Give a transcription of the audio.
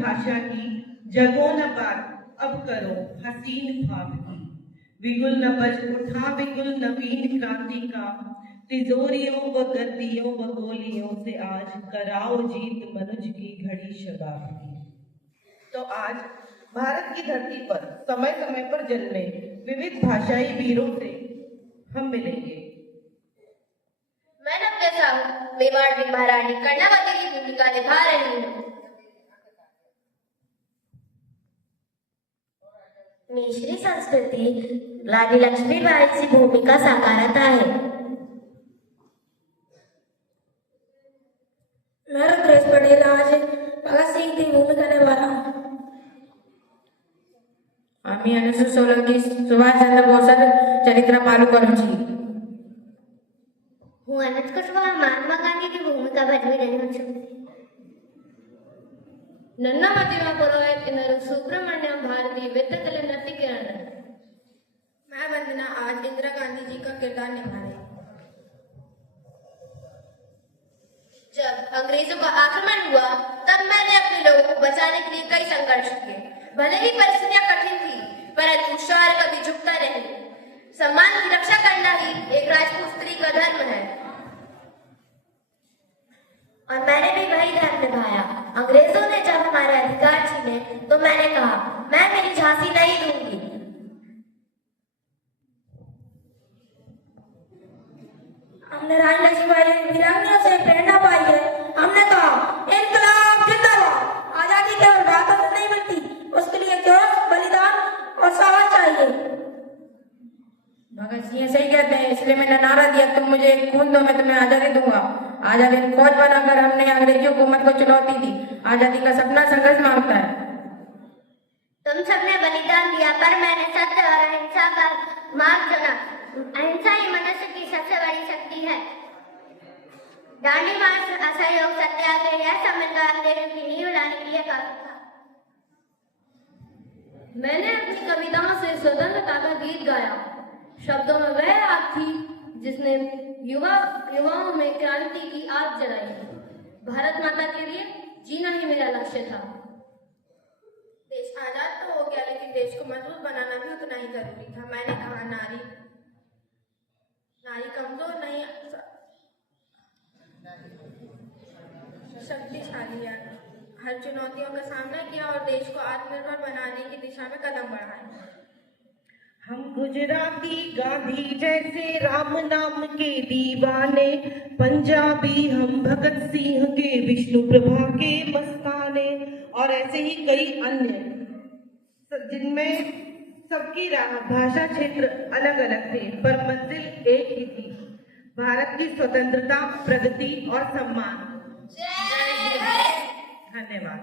भाषा की जगो न बात, अब करो हसीन ख्वाब की। बिगुल न बज उठा बिगुल नवीन क्रांति का, तिजोरियों व गद्दियों व गोलियों से आज कराओ जीत मनुज की घड़ी शबाब की। तो आज भारत की धरती पर समय समय पर जन्मे विविध भाषाई वीरों से हम मिलेंगे। मैं नव्या साहू मेवाड़ की महारानी कर्णावती की भूमिका निभा रही हूँ। मिश्री संस्कृती राणी लक्ष्मीबाईची भूमिका साकारत आहे। मैं रुद्रेश पटेल आज भगत सिंह की भूमिका निभा रहा हूँ। आम्ही अनुसूचित सोलंकी सुभाषचंद्र बोस चरित्र पालू करू छी। હું અનંત કુશવાહા મહાત્મા ગાંધીની ભૂમિકા ભજવી રહ્યો છું। ನನ್ನ ಮದುವೆ ಪುರೋಹಿತ ಇವರು सुब्रमण्यम भारती वित्तकले नृत्य किरण। मैं वंदना आज इंदिरा गांधी जी का किरदार निभा रही हूँ। जब अंग्रेजों का आक्रमण हुआ तब मैंने अपने लोगों को बचाने के लिए कई संघर्ष किए। भले ही परिस्थितियां कठिन थी परंतु शौर्य कभी झुकता नहीं। सम्मान की रक्षा करना ही एक राजपूत स्त्री का धर्म है और मैंने भी वही धर्म निभाया। अंग्रेजों ने जब हमारे अधिकार छीने तो मैंने कहा मैं मेरी झांसी नहीं दूंगी। हमने रानी लक्ष्मीबाई वीरांगनाओं से प्रेरणा पाई है। हमने कहा इनकलाब जिंदाबाद। आजादी केवल बातों से नहीं मिलती, उसके लिए जोश, बलिदान और साहस चाहिए। भगत सिंह सही कहते हैं, इसलिए मैंने नारा दिया तुम मुझे खून दो मैं तुम्हें आजादी दूंगा। आजादी फौज बनाकर हमने अंग्रेजी हुकूमत को चुनौती दी। आजादी का सपना संघर्ष मांगता है। तुम सबने बलिदान दिया पर मैंने सत्य और अहिंसा का मार्ग चुना। अहिंसा ही मनुष्य की सबसे बड़ी शक्ति है। दांडी मार्च, असहयोग सत्याग्रह यह संविधान आंदोलन की नींव लाने के लिए काफी था। मैंने अपनी कविताओं से स्वतंत्रता का गीत गाया। शब्दों में वह आग थी जिसने युवाओं में क्रांति की आग जलाई। भारत माता के लिए जीना ही मेरा लक्ष्य था। देश आजाद तो हो गया लेकिन देश को मजबूत बनाना भी उतना ही जरूरी था। मैंने कहा नारी कमजोर नहीं शक्तिशाली है। हर चुनौतियों का सामना किया और देश को आत्मनिर्भर बनाने की दिशा में कदम बढ़ाए। हम गुजराती गांधी जैसे राम नाम के दीवाने, पंजाबी हम भगत सिंह के विष्णु प्रभा के मस्ताने और ऐसे ही कई अन्य जिनमें सबकी भाषा क्षेत्र अलग अलग थे पर मंजिल एक ही थी, भारत की स्वतंत्रता, प्रगति और सम्मान। धन्यवाद।